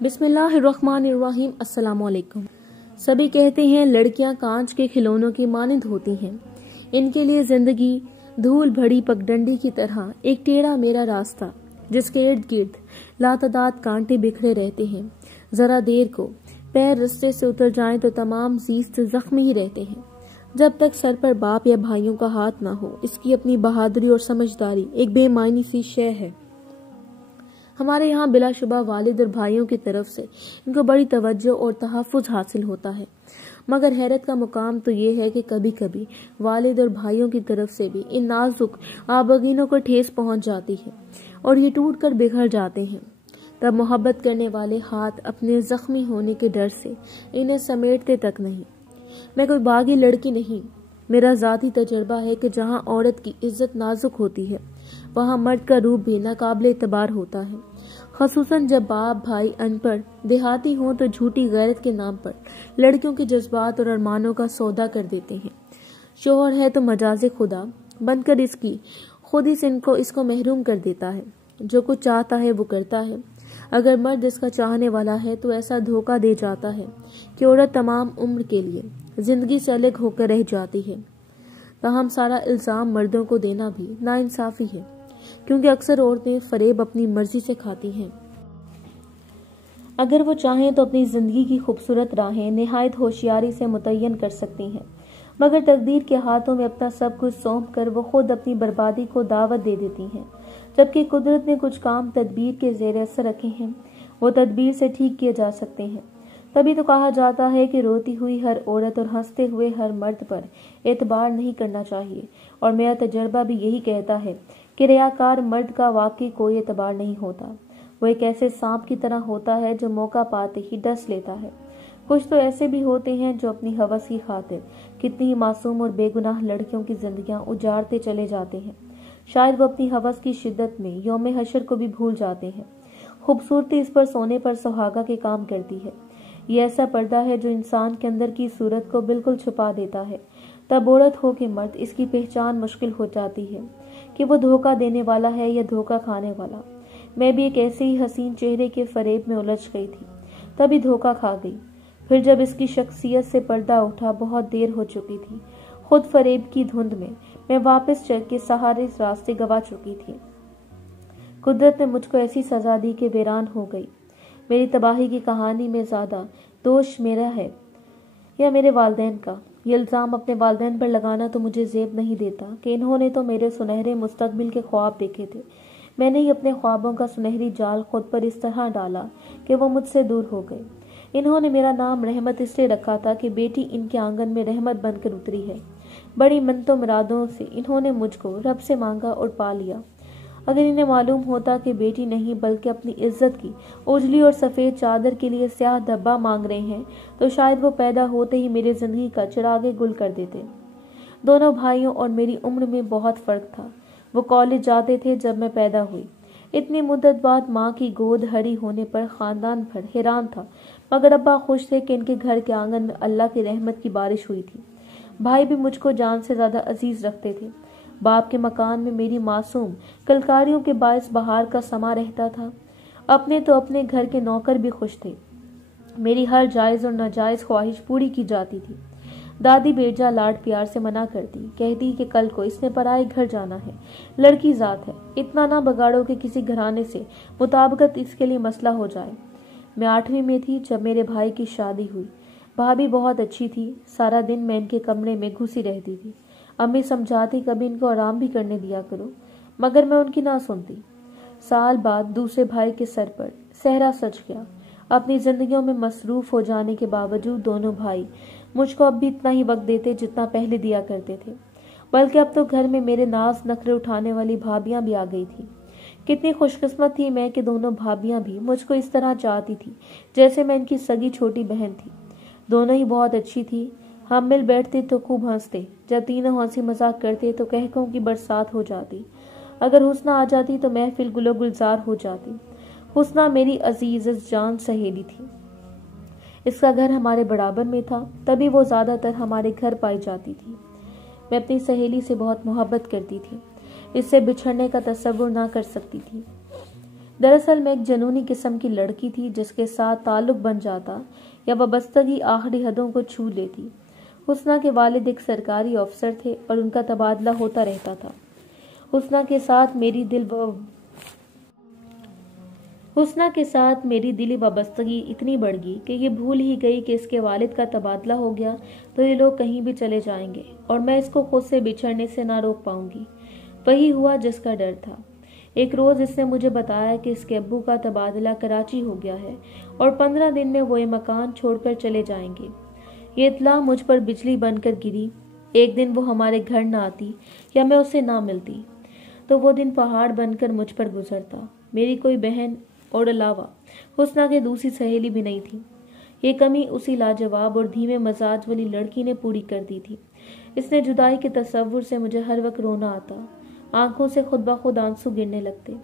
बिस्मिल्लाहिर्रहमानिर्रहीम। अस्सलाम वालेकुम। सभी कहते हैं लड़कियां कांच के खिलौनों की मानिंद होती हैं। इनके लिए जिंदगी धूल भरी पगडंडी की तरह एक टेढ़ा मेरा रास्ता, जिसके इर्द गिर्द लातादाद कांटे बिखरे रहते हैं। जरा देर को पैर रास्ते से उतर जाएं तो तमाम जीस्त जख्मी ही रहते हैं। जब तक सर पर बाप या भाइयों का हाथ ना हो, इसकी अपनी बहादुरी और समझदारी एक बेमायनी सी शय है। हमारे यहाँ बिलाशुबा वालिद और भाइयों की तरफ से इनको बड़ी तवज्जो और तहफ़्फ़ुज़ हासिल होता है, मगर हैरत का मुकाम तो ये है कि कभी कभी वालिद और भाइयों की तरफ से भी इन नाजुक आबगीनों को ठेस पहुँच जाती है और ये टूट कर बिखर जाते हैं। तब मोहब्बत करने वाले हाथ अपने जख्मी होने के डर से इन्हें समेटते तक नहीं। मैं कोई बागी लड़की नहीं। मेरा ज़ाती तजर्बा है कि जहाँ औरत की इज्जत नाजुक होती है, वहाँ मर्द का रूप भी नाकाबिल एतबार होता है। ख़ुसूसन जब बाप भाई अनपढ़ देहाती हों तो झूठी गैरत के नाम पर लड़कियों के जज्बात और अरमानों का सौदा कर देते हैं। शोहर है तो मजाज खुदा बनकर इसकी खुद ही से इसको महरूम कर देता है। जो कुछ चाहता है वो करता है। अगर मर्द इसका चाहने वाला है तो ऐसा धोखा दे जाता है कि औरत तमाम उम्र के लिए जिंदगी से अलग होकर रह जाती है। ताहम सारा इल्जाम मर्दों को देना भी नाइंसाफी है, क्योंकि अक्सर औरतें फरेब अपनी मर्जी से खाती हैं। अगर वो चाहें तो अपनी जिंदगी की खूबसूरत राहें निहायत होशियारी से मुतय्यन कर सकती हैं, मगर तकदीर के हाथों में अपना सब कुछ सौंप कर वो खुद अपनी बर्बादी को दावत दे देती हैं। जबकि कुदरत ने कुछ काम तदबीर के ज़ेर असर रखे हैं, वो तदबीर से ठीक किए जा सकते हैं। तभी तो कहा जाता है कि रोती हुई हर औरत और हंसते हुए हर मर्द पर एतबार नहीं करना चाहिए। और मेरा तजर्बा भी यही कहता है कि रियाकार मर्द का वाकई कोई एतबार नहीं होता। वो एक ऐसे सांप की तरह होता है जो मौका पाते ही डस लेता है। कुछ तो ऐसे भी होते हैं जो अपनी हवस की खातिर कितनी ही मासूम और बेगुनाह लड़कियों की जिंदगियां उजाड़ते चले जाते हैं। शायद वो अपनी हवस की शिद्दत में यौम हशर को भी भूल जाते हैं। खूबसूरती इस पर सोने पर सुहागा के काम करती है। ये ऐसा पर्दा है जो इंसान के अंदर की सूरत को बिल्कुल छुपा देता है। तब औरत हो के मर्द इसकी पहचान मुश्किल हो जाती है कि वो धोखा देने वाला है या धोखा खाने वाला। मैं भी एक ऐसे ही हसीन चेहरे के फरेब में उलझ गई थी, तभी धोखा खा गई। फिर जब इसकी शख्सियत से पर्दा उठा, बहुत देर हो चुकी थी। खुद फरेब की धुंध में मैं वापस चल के सहारे रास्ते गवा चुकी थी। कुदरत ने मुझको ऐसी सजा दी कि वीरान हो गई। मेरी तबाही की कहानी में ज्यादा दोष मेरा है या मेरे वालिदैन का। ये इल्ज़ाम अपने वालिदैन पर लगाना तो मुझे ज़ेब नहीं देता कि इन्होंने तो मेरे सुनहरे मुस्तकबिल के ख्वाब देखे थे। मैंने ही अपने ख्वाबों का सुनहरी जाल खुद पर इस तरह डाला कि वो मुझसे दूर हो गए। इन्होंने मेरा नाम रहमत इसलिए रखा था कि बेटी इनके आंगन में रहमत बनकर उतरी है। बड़ी मिन्नतों मुरादों से इन्होंने मुझको रब से मांगा और पा लिया। अगर इन्हें मालूम होता कि बेटी नहीं बल्कि अपनी इज्जत की उजली और सफ़ेद चादर के लिए स्याह धब्बा मांग रहे हैं, तो शायद वो पैदा होते ही मेरी जिंदगी का चिरागे गुल कर देते। दोनों भाइयों और मेरी उम्र में बहुत फ़र्क था। वो कॉलेज जाते थे जब मैं पैदा हुई। इतनी मुद्दत बाद माँ की गोद हरी होने पर ख़ानदान भर हैरान था, मगर अब्बा खुश थे कि इनके घर के आंगन में अल्लाह की रहमत की बारिश हुई थी। भाई भी मुझको जान से ज़्यादा अजीज़ रखते थे। बाप के मकान में मेरी मासूम कलकारियों के बायस बहार का समा रहता था। अपने तो अपने घर के नौकर भी खुश थे। मेरी हर जायज़ और नाजायज़ ख्वाहिश पूरी की जाती थी। दादी बेजा लाड प्यार से मना करती, कहती कि कल को इसने पराए घर जाना है, लड़की ज़ात है, इतना ना बगाड़ो कि किसी घराने से मुताबिकत इसके लिए मसला हो जाए। मैं 8वीं में थी जब मेरे भाई की शादी हुई। भाभी बहुत अच्छी थी। सारा दिन मैं इनके कमरे में घुसी रहती थी। अम्मी समझाती कभी इनको आराम भी करने दिया करो, मगर मैं उनकी ना सुनती। साल बाद दूसरे भाई के सर पर सहरा सच गया। अपनी जिंदगियों में मसरूफ हो जाने के बावजूद दोनों भाई मुझको अब भी इतना ही वक्त देते जितना पहले दिया करते थे। बल्कि अब तो घर में मेरे नाज नखरे उठाने वाली भाभियां भी आ गई थी। कितनी खुशकिस्मत थी मैं कि दोनों भाभियां भी मुझको इस तरह चाहती थी जैसे मैं इनकी सगी छोटी बहन थी। दोनों ही बहुत अच्छी थी। हम मिल बैठते तो खूब हंसते। जब तीनों हंसी मजाक करते तो कहकों की बरसात हो जाती। अगर हुस्ना आ जाती तो महफिल गुलो गुलजार हो जाती। हुस्ना मेरी अजीज जान सहेली थी। इसका घर हमारे बराबर में था, तभी वो ज्यादातर हमारे घर पाई जाती थी। मैं अपनी सहेली से बहुत मोहब्बत करती थी। इससे बिछड़ने का तसव्वुर ना कर सकती थी। दरअसल मैं एक जनूनी किस्म की लड़की थी जिसके साथ ताल्लुक बन जाता या वाबस्तगी आखिरी हदों को छू लेती। हुस्ना के वालिद एक सरकारी अफसर थे और उनका तबादला होता रहता था। हुस्ना के साथ मेरी दिली वाबस्तगी इतनी बढ़ गई कि ये भूल ही गई कि इसके वालिद का तबादला हो गया तो ये लोग कहीं भी चले जाएंगे और मैं इसको खुद से बिछड़ने से ना रोक पाऊंगी। वही हुआ जिसका डर था। एक रोज़ इसने मुझे बताया कि इसके अब्बू का तबादला कराची हो गया है और 15 दिन में वो ये मकान छोड़कर चले जाएंगे। ये इत्तला मुझ पर बिजली बनकर गिरी। एक दिन वो हमारे घर ना आती या मैं उससे ना मिलती तो वो दिन पहाड़ बनकर मुझ पर गुजरता। मेरी कोई बहन और अलावा हुस्ना के दूसरी सहेली भी नहीं थी। ये कमी उसी लाजवाब और धीमे मजाज वाली लड़की ने पूरी कर दी थी। इसने जुदाई के तस्वुर से मुझे हर वक्त रोना आता। आंखों से खुद ब खुद आंसू गिरने लगते।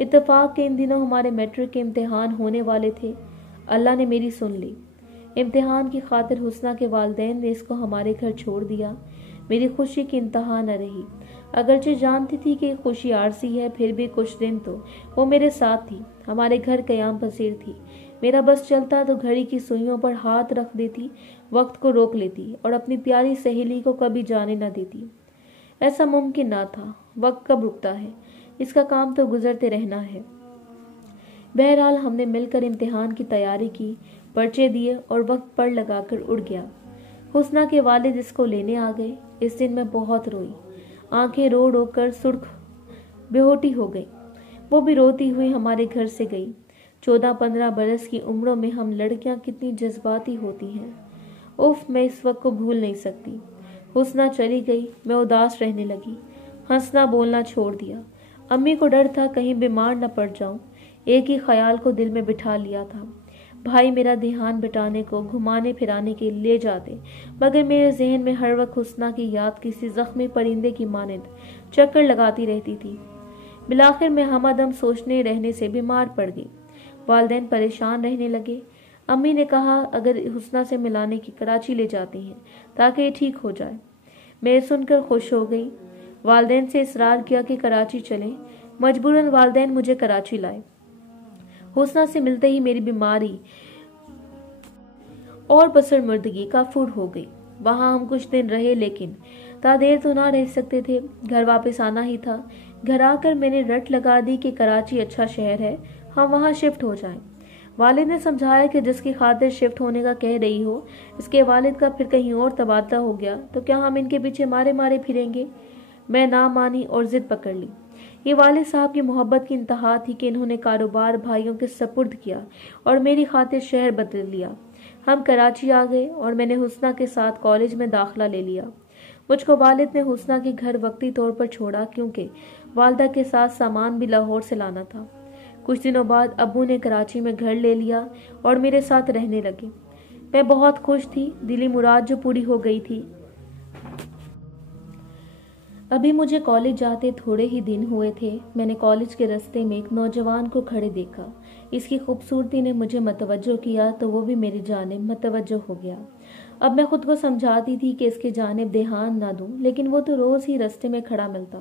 इत्तेफाक के इन दिनों हमारे मैट्रिक के इम्तिहान होने वाले थे। अल्लाह ने मेरी सुन ली। इम्तिहान की खातिर हुस्ना के वालिदैन ने इसको हमारे घर छोड़ दिया। मेरी खुशी की इंतहा न रही। अगरचे जानती थी कि खुशी आरसी है, फिर भी कुछ दिन तो वो मेरे साथ थी। हमारे घर क़याम पसीर थी। मेरा बस चलता तो घड़ी की सुइयों पर हाथ रख देती, वक्त को रोक लेती और अपनी प्यारी सहेली को कभी जाने न देती। ऐसा मुमकिन ना था। वक्त कब रुकता है, इसका काम तो गुजरते रहना है। बहरहाल हमने मिलकर इम्तिहान की तैयारी की, पर्चे दिए और वक्त पर लगाकर उड़ गया। हुस्ना के वालिद इसको लेने आ गए। इस दिन मैं बहुत रोई। आंखें रो रो कर सुर्ख बेहोटी हो गई। वो भी रोती हुई हमारे घर से गई। 14-15 बरस की उम्रों में हम लड़कियां कितनी जज्बाती होती हैं। उफ, मैं इस वक्त को भूल नहीं सकती। हुस्ना चली गई। मैं उदास रहने लगी। हंसना बोलना छोड़ दिया। अम्मी को डर था कहीं बीमार न पड़ जाऊं। एक ही ख्याल को दिल में बिठा लिया था। भाई मेरा ध्यान बिटाने को, घुमाने फिराने के ले जाते, मगर मेरे जहन में हर वक्त हुस्ना की याद किसी जख्मी परिंदे की मानंद चक्कर लगाती रहती थी। बिलाखिर मैं हमदम सोचने रहने से बीमार पड़ गई। वालिदैन परेशान रहने लगे। अम्मी ने कहा अगर हुस्ना से मिलाने की कराची ले जाती हैं ताकि ये ठीक हो जाए। मैं सुनकर खुश हो गई। वालिदैन से इसरार किया कि कराची चलें। मजबूरन वालिदैन मुझे कराची लाए। हुस्ना से मिलते ही मेरी बीमारी और बसरमर्दगी काफूर हो गई। वहां हम कुछ दिन रहे, लेकिन तादेर तो ना रह सकते थे। घर वापस आना ही था। घर आकर मैंने रट लगा दी कि कराची अच्छा शहर है, हम वहां शिफ्ट हो जाएं। वालिद ने समझाया कि जिसकी खातिर शिफ्ट होने का कह रही हो, इसके वालिद का फिर कहीं और तबादला हो गया तो क्या हम इनके पीछे मारे मारे फिरेंगे। मैं ना मानी और जिद पकड़ ली। ये वालिद साहब की मोहब्बत की इंतहा थी कि इन्होंने कारोबार भाइयों के सपुर्द किया और मेरी खातिर शहर बदल लिया। हम कराची आ गए और मैंने हुस्ना के साथ कॉलेज में दाखिला ले लिया। मुझको वालिद ने हुस्ना के घर वक्ती तौर पर छोड़ा क्योंकि वालदा के साथ सामान भी लाहौर से लाना था। कुछ दिनों बाद अब्बू ने कराची में घर ले लिया और मेरे साथ रहने लगे। मैं बहुत खुश थी। दिली मुराद जो पूरी हो गई थी। अभी मुझे कॉलेज जाते थोड़े ही दिन हुए थे। मैंने कॉलेज के रास्ते में एक नौजवान को खड़े देखा। इसकी खूबसूरती ने मुझे मतवज्जो किया तो वो भी मेरी जानिब मतवज्जो हो गया। अब मैं खुद को समझाती थी कि इसकी जानिब ध्यान ना दूं, लेकिन वो तो रोज ही रास्ते में खड़ा मिलता।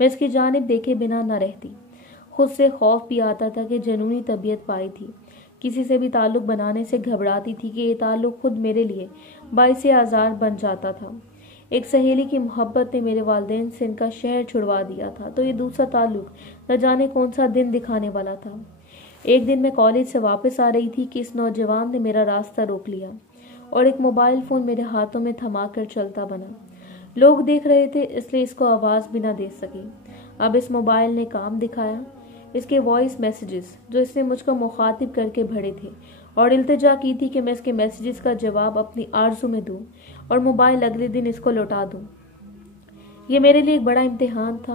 मैं इसकी जानिब देखे बिना न रहती। खुद से खौफ भी आता था कि जनूनी तबीयत पाई थी। किसी से भी ताल्लुक बनाने से घबराती थी कि ये ताल्लुक खुद मेरे लिए बाइसे आज़ार बन जाता था। एक सहेली की मोहब्बत ने मेरे वालिदैन से इनका शहर छुड़वा दिया था तो ये दूसरा ताल्लुक न जाने कौन सा दिन दिखाने वाला था। एक दिन मैं कॉलेज से वापस आ रही थी कि इस नौजवान ने मेरा रास्ता रोक लिया और एक मोबाइल फ़ोन मेरे हाथों में थमा कर चलता बना। लोग देख रहे थे इसलिए इसको आवाज़ भी ना दे सकी। अब इस मोबाइल ने काम दिखाया। इसके वॉइस मैसेजेस जो इसने मुझको मुखातिब करके भरे थे और इल्तिजा की थी कि मैं इसके मैसेजेस का जवाब अपनी आरज़ू में दूं और मोबाइल अगले दिन इसको लौटा दूं। ये मेरे लिए एक बड़ा इम्तिहान था।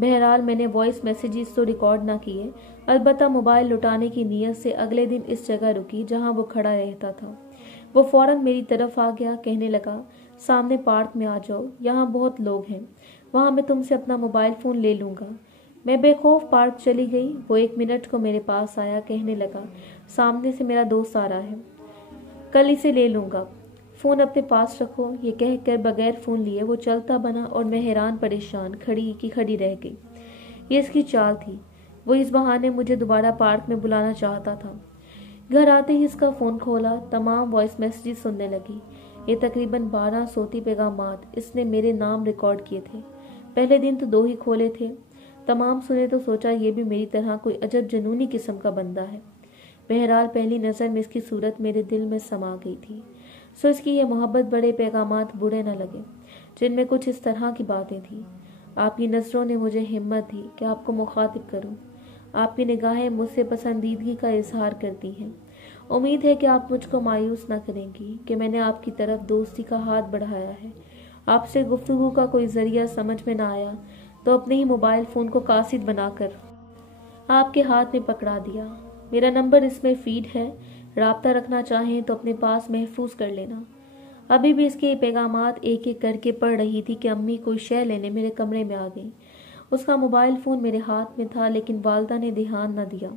बहरहाल मैंने वॉइस मैसेजेस तो रिकॉर्ड ना किए, अलबत्ता मोबाइल लौटाने की नीयत से अगले दिन इस जगह रुकी जहां वो खड़ा रहता था। वो फौरन मेरी तरफ आ गया, कहने लगा सामने पार्क में आ जाओ, यहाँ बहुत लोग हैं, वहाँ मैं तुमसे अपना मोबाइल फ़ोन ले लूँगा। मैं बेखौफ पार्क चली गई। वो 1 मिनट को मेरे पास आया, कहने लगा सामने से मेरा दोस्त आ रहा है, कल इसे ले लूँगा, फ़ोन अपने पास रखो। ये कहकर बगैर फ़ोन लिए वो चलता बना और मैं हैरान परेशान खड़ी की खड़ी रह गई। ये इसकी चाल थी। वो इस बहाने मुझे दोबारा पार्क में बुलाना चाहता था। घर आते ही इसका फ़ोन खोला, तमाम वॉइस मैसेजेस सुनने लगी। ये तकरीबन 12 सोती पैगामात इसने मेरे नाम रिकॉर्ड किए थे। पहले दिन तो 2 ही खोले थे। तमाम सुने तो सोचा ये भी मेरी तरह कोई अजब जनूनी किस्म का बंदा है। बहरहाल पहली नज़र में इसकी सूरत मेरे दिल में समा गई थी। सो इसकी ये मोहब्बत बड़े पैगामात बुरे न लगे, जिनमें कुछ इस तरह की बातें थीं। आपकी नज़रों ने मुझे हिम्मत दी कि आपको मुखातिब करूं। आपकी निगाहें मुझसे पसंदीदगी का इजहार करती हैं। उम्मीद है कि आप मुझको मायूस न करेंगी कि मैंने आपकी तरफ दोस्ती का हाथ बढ़ाया है। आपसे गुफ्तगू का कोई ज़रिया समझ में ना आया तो अपने ही मोबाइल फ़ोन को कासिद बनाकर आपके हाथ में पकड़ा दिया। मेरा नंबर इसमें फीड है, राब्ता रखना चाहें तो अपने पास महफूज कर लेना। अभी भी इसके पैगामात एक एक करके पढ़ रही थी कि अम्मी कोई शय लेने मेरे कमरे में आ गई। उसका मोबाइल फ़ोन मेरे हाथ में था, लेकिन वालदा ने ध्यान न दिया।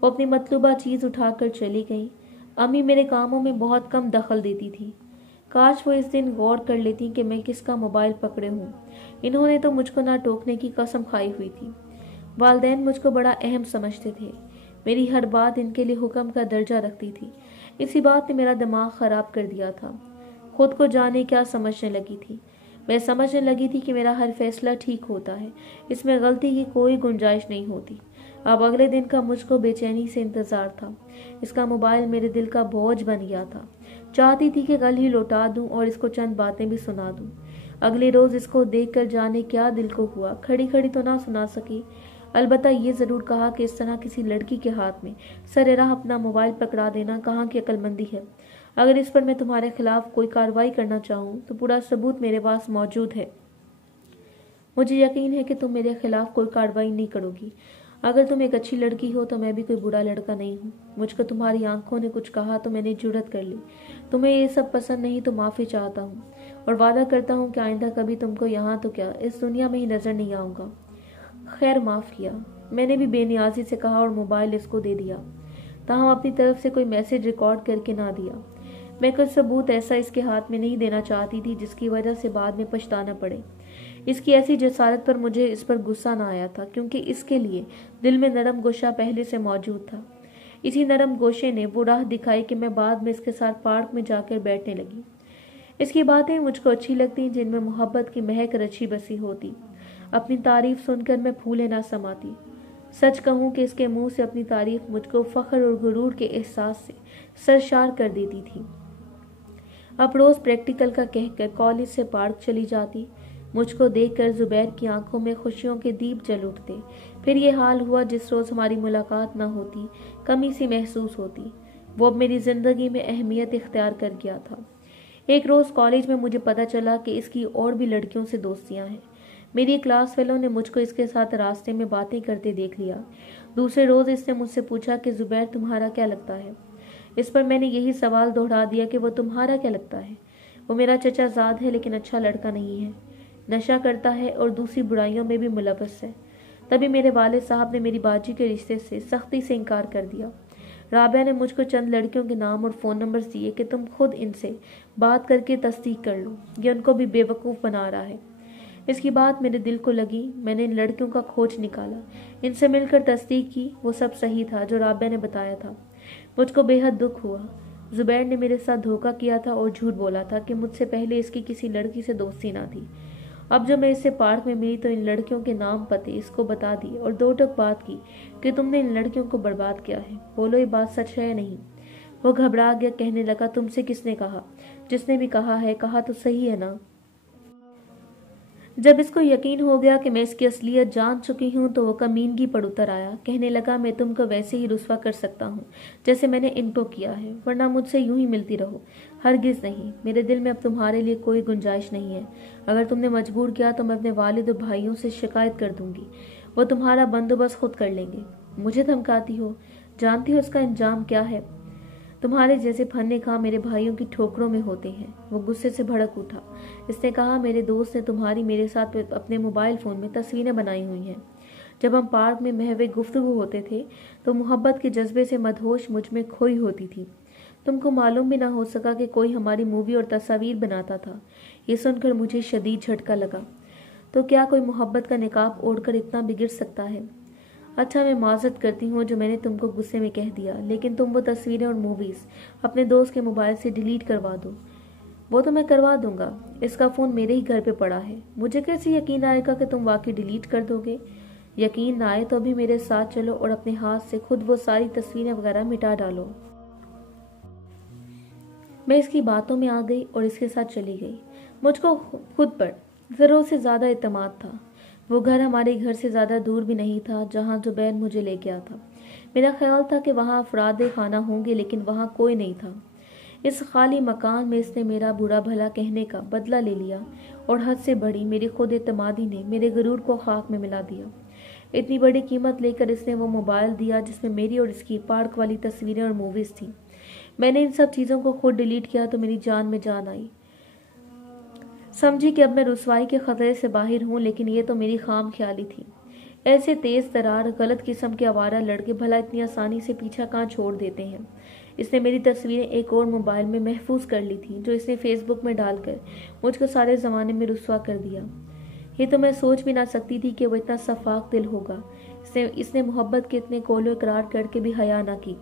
वो अपनी मतलूबा चीज़ उठाकर चली गई। अम्मी मेरे कामों में बहुत कम दखल देती थी। काश वो इस दिन गौर कर लेती कि मैं किसका मोबाइल पकड़े हूँ। इन्होंने तो मुझको ना टोकने की कसम खाई हुई थी। वालदैन मुझको बड़ा अहम समझते थे। मेरी हर बात इनके लिए हुक्म का दर्जा रखती थी। इसी बात ने मेरा दिमाग ख़राब कर दिया था। खुद को जाने क्या समझने लगी थी। मैं समझने लगी थी कि मेरा हर फैसला ठीक होता है, इसमें गलती की कोई गुंजाइश नहीं होती। अब अगले दिन का मुझको बेचैनी से इंतज़ार था। इसका मोबाइल मेरे दिल का बोझ बन गया था। चाहती थी कि कल ही लौटा दूं और इसको चंद बातें भी सुना दूं। अगले रोज़ इसको देखकर जाने क्या दिल को हुआ। खड़ी खड़ी तो ना सुना सकी, अलबत्ता ये ज़रूर कहा कि इस तरह किसी लड़की के हाथ में सरेराह अपना मोबाइल पकड़ा देना कहाँ की अक्लमंदी है। अगर इस पर मैं तुम्हारे खिलाफ कोई कार्रवाई करना चाहूँ तो पूरा सबूत मेरे पास मौजूद है। मुझे यकीन है कि तुम मेरे खिलाफ कोई कार्रवाई नहीं करोगी। अगर तुम एक अच्छी लड़की हो तो मैं भी कोई बुरा लड़का नहीं हूँ। मुझको तुम्हारी आंखों ने कुछ कहा तो मैंने जुर्रत कर ली। तुम्हें ये सब पसंद नहीं तो माफ़ी चाहता हूँ और वादा करता हूँ कि आइंदा कभी तुमको यहाँ तो क्या इस दुनिया में ही नज़र नहीं आऊँगा। खैर माफ़ किया, मैंने भी बेनियाजी से कहा और मोबाइल इसको दे दिया। ताहम अपनी तरफ से कोई मैसेज रिकॉर्ड करके ना दिया। मैं कुछ सबूत ऐसा इसके हाथ में नहीं देना चाहती थी जिसकी वजह से बाद में पछताना पड़े। इसकी ऐसी जसारत पर मुझे इस पर गुस्सा ना आया था, क्योंकि इसके लिए दिल में नरम गोशा पहले से मौजूद था। इसी नरम गोशे ने वो राह दिखाई कि मैं बाद में इसके साथ पार्क में जाकर बैठने लगी। इसकी बातें मुझको अच्छी लगती जिनमें मोहब्बत की महक रची बसी होती। अपनी तारीफ सुनकर मैं फूले ना समाती। सच कहूँ कि इसके मुंह से अपनी तारीफ मुझको फख्र और गुरूर के एहसास से सरशार कर देती थी। अब रोज़ प्रैक्टिकल का कहकर कॉलेज से पार्क चली जाती। मुझको देखकर जुबैर की आंखों में खुशियों के दीप जल उठते। फिर ये हाल हुआ जिस रोज़ हमारी मुलाकात न होती, कमी सी महसूस होती। वो अब मेरी ज़िंदगी में अहमियत इख्तियार कर गया था। एक रोज़ कॉलेज में मुझे पता चला कि इसकी और भी लड़कियों से दोस्तियां हैं। मेरी क्लास फेलो ने मुझको इसके साथ रास्ते में बातें करते देख लिया। दूसरे रोज़ इसने मुझसे पूछा कि जुबैर तुम्हारा क्या लगता है। इस पर मैंने यही सवाल दोहरा दिया कि वो तुम्हारा क्या लगता है। वो मेरा चचाजाद है, लेकिन अच्छा लड़का नहीं है, नशा करता है और दूसरी बुराइयों में भी मुलव्वस है। तभी मेरे वालिद साहब ने मेरी बाजी के रिश्ते से सख्ती से इनकार कर दिया। राबिया ने मुझको चंद लड़कियों के नाम और फ़ोन नंबर्स दिए कि तुम खुद इनसे बात करके तस्दीक कर लो, ये उनको भी बेवकूफ़ बना रहा है। इसकी बात मेरे दिल को लगी। मैंने इन लड़कियों का खोज निकाला, इनसे मिलकर तस्दीक की। वो सब सही था जो राबिया ने बताया था। मुझको बेहद दुख हुआ। जुबैर ने मेरे साथ धोखा किया था और झूठ बोला था कि मुझसे पहले इसकी किसी लड़की से दोस्ती ना थी। अब जब मैं इससे पार्क में मिली तो इन लड़कियों के नाम पते इसको बता दिए और दो टक बात की कि तुमने इन लड़कियों को बर्बाद किया है। बोलो ये बात सच है या नहीं। वो घबरा गया, कहने लगा तुमसे किसने कहा। जिसने भी कहा है कहा तो सही है ना। जब इसको यकीन हो गया कि मैं इसकी असलियत जान चुकी हूँ तो वो कमीनगी पर उतर आया। कहने लगा मैं तुमको वैसे ही रुस्वा कर सकता हूँ जैसे मैंने इनको किया है, वरना मुझसे यूं ही मिलती रहो। हरगिज़ नहीं, मेरे दिल में अब तुम्हारे लिए कोई गुंजाइश नहीं है। अगर तुमने मजबूर किया तो मैं अपने वालिद और भाइयों से शिकायत कर दूंगी। वो तुम्हारा बंदोबस्त खुद कर लेंगे। मुझे धमकाती हो, जानती हो इसका अंजाम क्या है। तुम्हारे जैसे फन्ने खा मेरे भाइयों की ठोकरों में होते हैं। वो गुस्से से भड़क उठा। इसने कहा मेरे दोस्त ने तुम्हारी मेरे साथ अपने मोबाइल फ़ोन में तस्वीरें बनाई हुई हैं। जब हम पार्क में महवे गुफ्तगू होते थे तो मोहब्बत के जज्बे से मदहोश मुझ में खोई होती थी। तुमको मालूम भी ना हो सका कि कोई हमारी मूवी और तस्वीर बनाता था। ये सुनकर मुझे शदीद झटका लगा। तो क्या कोई मोहब्बत का निकाब ओढ़कर इतना बिगड़ सकता है। اچھا میں معذرت کرتی ہوں جو میں نے تم کو غصے میں کہہ دیا، لیکن تم وہ تصویریں اور موویز اپنے دوست کے موبائل سے ڈیلیٹ کروا دو۔ وہ تو میں کروا دوں گا، اس کا فون میرے ہی گھر پہ پڑا ہے، مجھے کیسے یقین آئے گا کہ تم واقعی ڈیلیٹ کر دو گے؟ یقین نہ آئے تو ابھی میرے ساتھ چلو اور اپنے ہاتھ سے خود وہ ساری تصویریں وغیرہ مٹا ڈالو۔ میں اس کی باتوں میں آ گئی اور اس کے ساتھ چلی گئی۔ مجھ کو خود پر ضرورت سے زیادہ اعتماد تھا۔ وہ گھر ہمارے گھر سے زیادہ دور بھی نہیں تھا جہاں زبیر مجھے لے گیا تھا۔ میرا خیال تھا کہ وہاں افراد خانہ ہوں گے، لیکن وہاں کوئی نہیں تھا۔ اس خالی مکان میں اس نے میرا برا بھلا کہنے کا بدلہ لے لیا اور حد سے بڑی میری خود اعتمادی نے میرے غرور کو خاک میں ملا دیا۔ اتنی بڑی قیمت لے کر اس نے وہ موبائل دیا جس میں میری اور اس کی پارک والی تصویریں اور موویز تھیں۔ میں نے ان سب چیزوں کو خود ڈیلیٹ کیا تو میری جان میں جان آئی۔ سمجھی کہ اب میں رسوائی کے خطرے سے باہر ہوں، لیکن یہ تو میری خام خیالی تھی۔ ایسے تیز ترار غلط قسم کے آوارہ لڑکے بھلا اتنی آسانی سے پیچھا کہاں چھوڑ دیتے ہیں۔ اس نے میری تصویریں ایک اور موبائل میں محفوظ کر لی تھی جو اس نے فیس بک میں ڈال کر مجھ کو سارے زمانے میں رسوا کر دیا۔ یہ تو میں سوچ بھی نہ سکتی تھی کہ وہ اتنا شفاق دل ہوگا۔ اس نے محبت کے اتنے قول و اقرار کر کے بھی حیا نہ کی۔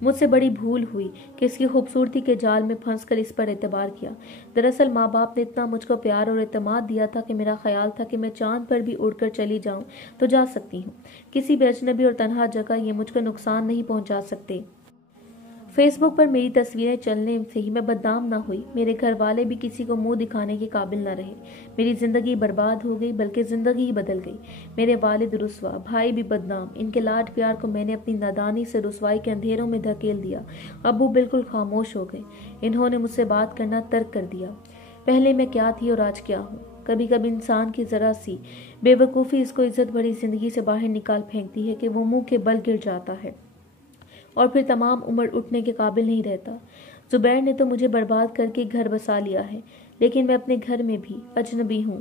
مجھ سے بڑی بھول ہوئی کہ اس کی خوبصورتی کے جال میں پھنس کر اس پر اعتبار کیا۔ دراصل ماں باپ نے اتنا مجھ کو پیار اور اعتماد دیا تھا کہ میرا خیال تھا کہ میں چاند پر بھی اڑ کر چلی جاؤں تو جا سکتی ہوں، کسی بھی اجنبی اور تنہا جگہ یہ مجھ کو نقصان نہیں پہنچا سکتے۔ فیس بک پر میری تصویریں چلنے سے ہی میں بدنام نہ ہوئی، میرے گھر والے بھی کسی کو منہ دکھانے کے قابل نہ رہے۔ میری زندگی برباد ہو گئی، بلکہ زندگی ہی بدل گئی۔ میرے والد رسوا، بھائی بھی بدنام، ان کے لاڈ پیار کو میں نے اپنی نادانی سے رسوائی کے اندھیروں میں دھکیل دیا۔ ابو بالکل خاموش ہو گئے، انہوں نے مجھ سے بات کرنا ترک کر دیا۔ پہلے میں کیا تھی اور آج کیا ہوں؟ کبھی کبھی انسان کی ذرا سی بے وقوفی اس کو عزت بھری زندگی سے باہر نکال پھینکتی ہے کہ وہ منہ کے بل گر جاتا ہے اور پھر تمام عمر اٹھنے کے قابل نہیں رہتا۔ زبیر نے تو مجھے برباد کر کے گھر بسا لیا ہے، لیکن میں اپنے گھر میں بھی اجنبی ہوں۔